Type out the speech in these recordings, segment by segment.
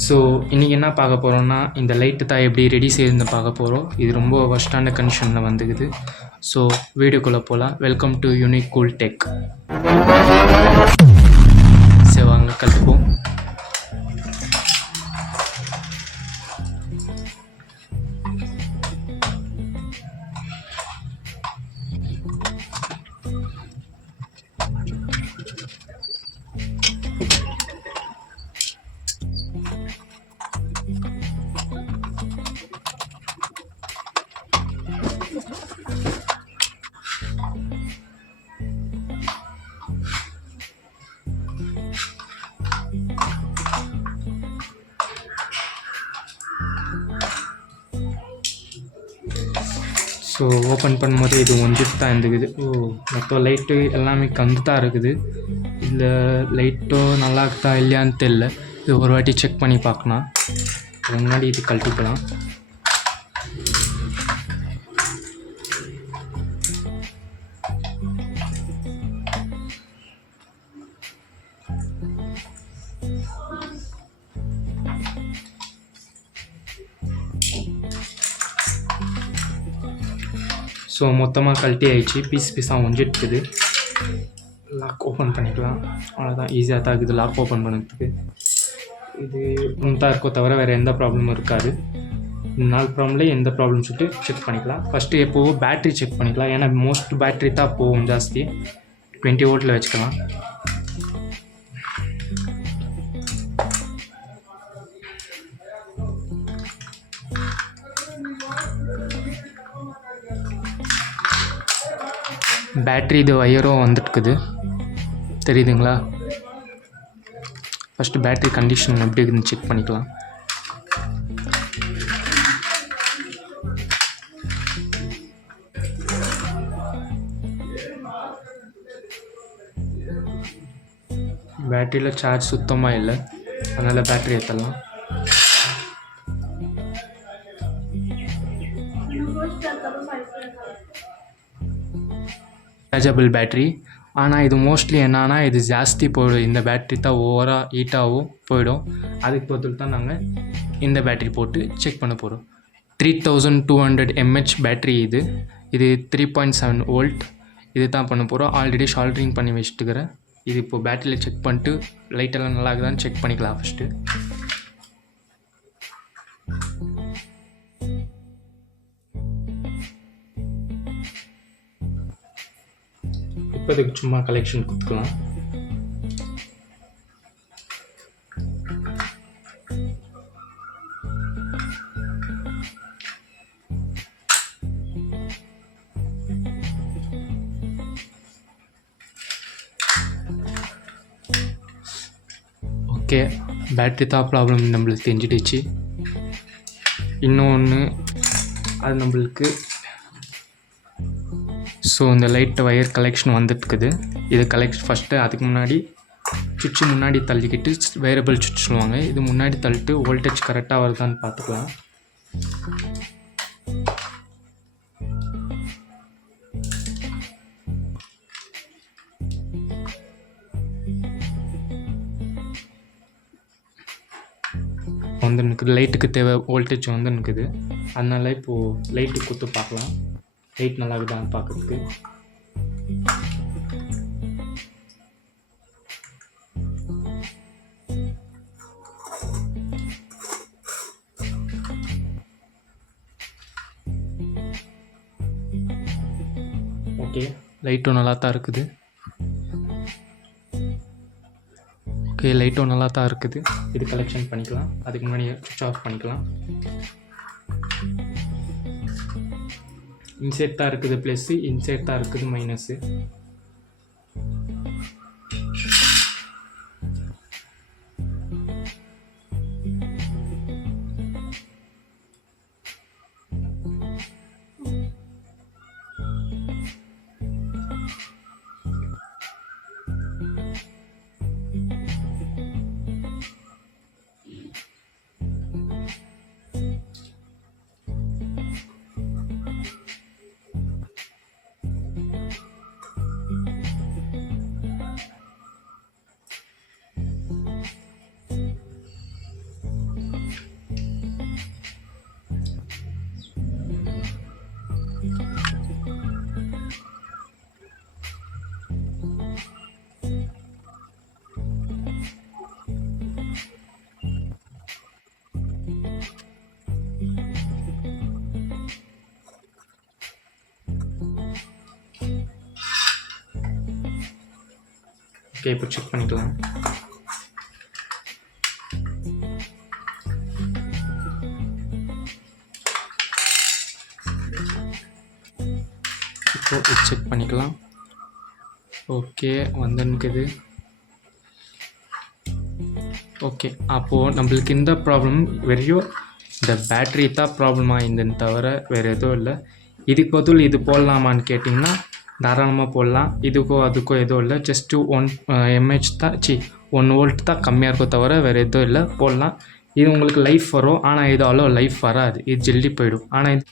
So இன்றைக்கி என்ன பார்க்க போகிறோம்னா, இந்த லைட்டு தான் எப்படி ரெடி செய்யுதுன்னு பார்க்க போகிறோம். இது ரொம்ப ஒர்ஸ்ட்டான கண்டிஷனில் வந்துக்குது. ஸோ வீடியோக்குள்ளே போகலாம். Welcome to unique cool tech. சரி வாங்க கற்றுப்போம். ஸோ ஓப்பன் பண்ணும்போது இது ஒஞ்சிட்டு தான் இருந்துக்குது. மொத்தம் லைட்டு எல்லாமே கந்து தான் இருக்குது. இந்த லைட்டும் நல்லா இருக்குதா இல்லையான்னு தெரில. இது ஒரு வாட்டி செக் பண்ணி பார்க்கலாம். அதுக்கு முன்னாடி இது கழட்டிக்கலாம். ஸோ மொத்தமாக கழட்டி ஆயிடுச்சு. பீஸாக ஒஞ்சிட்டுக்குது. லாக் ஓப்பன் பண்ணிக்கலாம். அவ்வளோதான், ஈஸியாக தான் இருக்குது லாக் ஓப்பன் பண்ணுறதுக்கு. இது தான் இருக்கோ தவிர வேறு எந்த ப்ராப்ளமும் இருக்காது. 4 ப்ராப்ளம்லேயே எந்த ப்ராப்ளம் சொல்லிட்டு செக் பண்ணிக்கலாம். ஃபஸ்ட்டு எப்போவும் பேட்ரி செக் பண்ணிக்கலாம். ஏன்னா மோஸ்ட் பேட்ரி தான் போகும் ஜாஸ்தி. 20 வோல்ட்டில் வச்சுக்கலாம். பேட்ரி இது ஒயரும் வந்துட்டுக்குது, தெரியுதுங்களா? ஃபஸ்ட்டு பேட்ரி கண்டிஷன் எப்படி இருக்குதுன்னு செக் பண்ணிக்கலாம். பேட்டரியில் சார்ஜ் சுத்தமாக இல்லை, அதனால் பேட்ரி ஏற்றலாம். Chargeable battery. ஆனால் இது மோஸ்ட்லி என்னன்னா இது ஜாஸ்தி போயிடும். இந்த பேட்ரி தான் ஓவராக ஹீட்டாகவும் போயிடும். அதுக்கு பதில் தான் நாங்கள் இந்த பேட்ரி போட்டு செக் பண்ண போகிறோம். 3200 mAh பேட்ரி இது 3.7 வோல்ட். இது தான் பண்ண போகிறோம். ஆல்ரெடி ஷால்ட்ரிங் பண்ணி வச்சுட்டுக்கிறேன். இது இப்போது பேட்டரியில் செக் பண்ணிட்டு லைட்டெல்லாம் நல்லா இருக்குதான்னு செக் பண்ணிக்கலாம் ஃபஸ்ட்டு. இப்போதைக்கு சும்மா கலெக்ஷன் கொடுத்துக்கலாம். ஓகே, பேட்ரி தான் ப்ராப்ளம் நம்மளுக்கு தெரிஞ்சிடுச்சு. இன்னொன்று அது நம்மளுக்கு ஸோ இந்த லைட் ஒயர் கலெக்ஷன் வந்துட்டுக்குது. இது ஃபஸ்ட்டு அதுக்கு முன்னாடி சுவிட்சு முன்னாடி தள்ளிக்கிட்டு வேரியபிள் சுவிட்ச் சொல்லுவாங்க. இது முன்னாடி தள்ளிட்டு வோல்டேஜ் கரெக்டாக வருதான்னு பார்த்துக்கலாம். வந்து நிற்குது. லைட்டுக்கு தேவை வோல்டேஜ் வந்து நிற்குது. அதனால் இப்போது லைட்டு கொடுத்து பார்க்கலாம். லைட் நல்லா இருக்குதான்னு பார்க்குறதுக்கு. ஓகே, லைட்டும் நல்லா தான் இருக்குது. ஓகே, லைட்டும் நல்லா தான் இருக்குது. இது கலெக்ஷன் பண்ணிக்கலாம். அதுக்கு முன்னாடி சுவிட்ச் ஆஃப் பண்ணிக்கலாம். இன்சைட் தான் இருக்குது ப்ளஸ்ஸு, இன்சைட் தான் இருக்குது மைனஸு. ஓகே, இப்போ செக் பண்ணிக்கலாம். இப்போ செக் பண்ணிக்கலாம். ஓகே, வந்துன்னுக்குது. ஓகே, அப்போது நம்மளுக்கு இந்த ப்ராப்ளம் வெறும் இந்த பேட்ரி தான் ப்ராப்ளம் ஆகிருந்தேன்னு தவிர வேறு எதுவும் இல்லை. இதுக்கு பதில் இது போடலாமான்னு கேட்டிங்கன்னா தாராளமாக போடலாம். இதுக்கோ அதுக்கோ எதுவும் இல்லை. ஜஸ்ட்டு 1 mAh தான் 1 வோல்ட் தான் கம்மியாக இருக்கோ தவிர வேறு எதுவும் இல்லை, போடலாம். இது உங்களுக்கு லைஃப் வரும். ஆனால் இது அவ்வளோ லைஃப் வராது, இது ஜெல்லி போயிடும். ஆனால் இது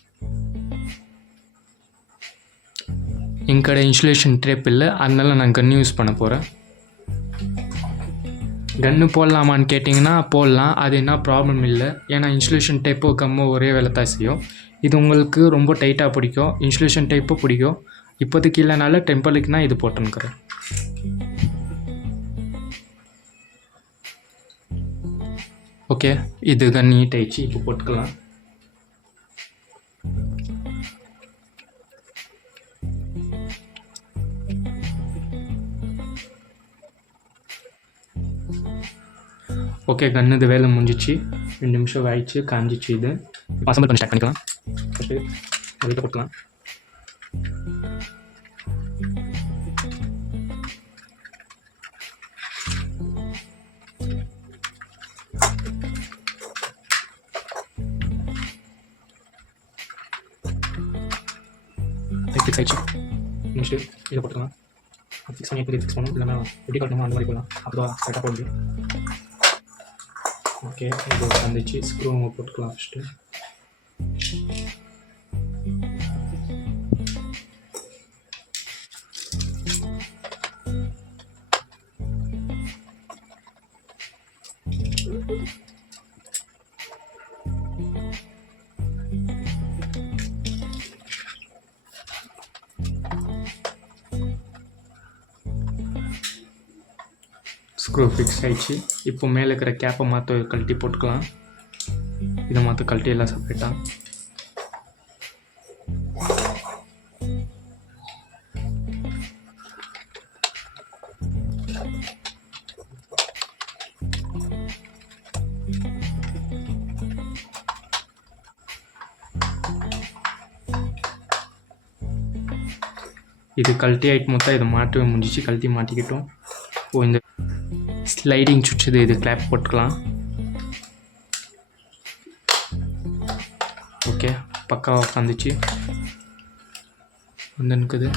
என் கடை இன்சுலேஷன் டேப் இல்லை, அதனால நான் கன்று யூஸ் பண்ண போகிறேன். கன்று போடலாமான்னு கேட்டிங்கன்னா போடலாம், அது என்ன ப்ராப்ளம் இல்லை. ஏன்னா இன்சுலேஷன் டேப்போ கம்மோ ஒரே வேலை தான் செய்யும். இது உங்களுக்கு ரொம்ப டைட்டாக பிடிக்கும், இன்சுலேஷன் டேப்போ பிடிக்கும். இப்போதைக்கு இல்லைனால டெம்பலுக்குனா இது போட்டுன்னுக்கிறேன். ஓகே, இது கன் நீட் ஆயிடுச்சு. இப்போ போட்டுக்கலாம். ஓகே, கன்று இது வேலை முடிஞ்சிச்சு. 2 நிமிஷம் ஆயிடுச்சு, காஞ்சிச்சு. இது இப்போ அசம்பிள் பண்ணி ஸ்டார்ட் பண்ணிக்கலாம். ஃபஸ்ட்டு வீட்டை போட்டுக்கலாம். ஃபிக்ஸ் ஆயிடுச்சு. முடிச்சு இதை போட்டுக்கலாம். ஃபிக்ஸ் பண்ணி எப்படி ஃபிக்ஸ் பண்ணணும், இல்லைன்னா எப்படி காட்டணுமோ அந்த மாதிரி போகலாம். அப்புறம் கரெக்டாக போட முடியும். ஓகே, இது வந்துச்சு. ஸ்க்ரூ போட்டுக்கலாம் ஃபஸ்ட்டு. ஸ்க்ரூ ஃபிக்ஸ் ஆகிடுச்சு. இப்போ மேலே இருக்கிற கேப்பை மாற்ற கழட்டி போட்டுக்கலாம். இதை மாற்ற கழட்டி எல்லாம் செப்பரேட்டாக. இது கழட்டி ஆகிட்டு மொத்தம் இதை மாட்டவே முடிஞ்சிச்சு. கழட்டி மாட்டிக்கிட்டோம். ஓ, இந்த ஸ்லைடிங் சுவிட்ச் இது கிளாப் போட்டுக்கலாம். ஓகே, பக்காவாக உட்காந்துச்சு. வந்து நிற்குது.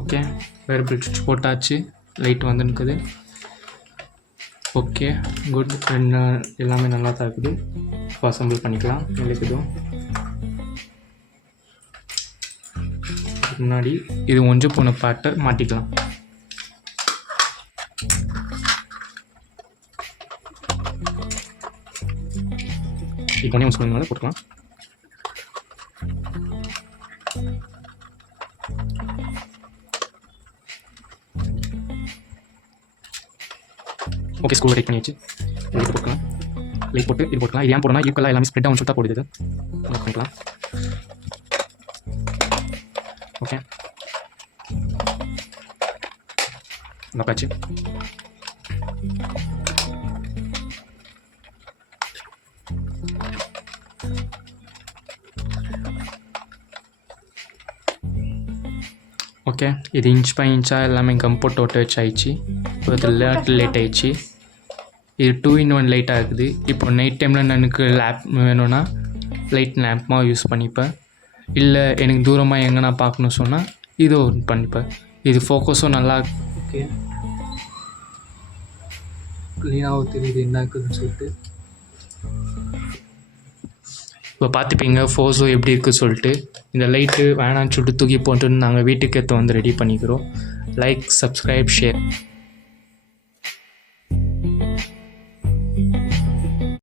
ஓகே, வேரியபிள் சுவிட்ச் போட்டாச்சு. லைட் வந்து நிற்குது. Okay, good. எல்லாமே நல்லா தான் இருக்குது. இப்போ அசம்பிள் பண்ணிக்கலாம். இருக்குதும் முன்னாடி இது ஒன்று போன பாட்டை மாட்டிக்கலாம். இப்போ ஒன்று சொல்லுங்க போட்டுக்கலாம். ஓகே, ஸ்க்ரூ ரைட் பண்ணியாச்சு. லைட் போட்டுக்கலாம். லைட் போட்டு இது போட்டுக்கலாம். இது ஏன் போடணும், ஈக்குவலாக எல்லாமே ஸ்ப்ரெட் ஆகும் சொல்லிட்டு போடுது. பண்ணிக்கலாம். ஓகே, நப்பாச்சு. ஓகே, இது இன்ச் பை இன்ச்சாக எல்லாமே கம் போட்டு ஒட்ட வச்சு ஆயிடுச்சு. இப்போ இது லேட் ஆயிடுச்சு. இது 2-in-1 லைட்டாக இருக்குது. இப்போ நைட் டைமில் எனக்கு லேப் வேணும்னா லைட் லேம்ப்பாக யூஸ் பண்ணிப்பேன். இல்லை எனக்கு தூரமாக எங்கன்னா பார்க்கணும் சொன்னால் இது ஒன் பண்ணிப்பேன். இது ஃபோக்கஸும் நல்லா. ஓகே, க்ளீனாகவும் தெரியுது என்ன இருக்குதுன்னு சொல்லிட்டு. இப்போ பார்த்துப்பீங்க ஃபோஸோ எப்படி இருக்குது சொல்லிட்டு. இந்த லைட்டு வேணான்னு சொல்லிட்டு தூக்கி போட்டுன்னு நாங்கள் வீட்டுக்கு எடுத்து வந்து ரெடி பண்ணிக்கிறோம். Like, subscribe, share.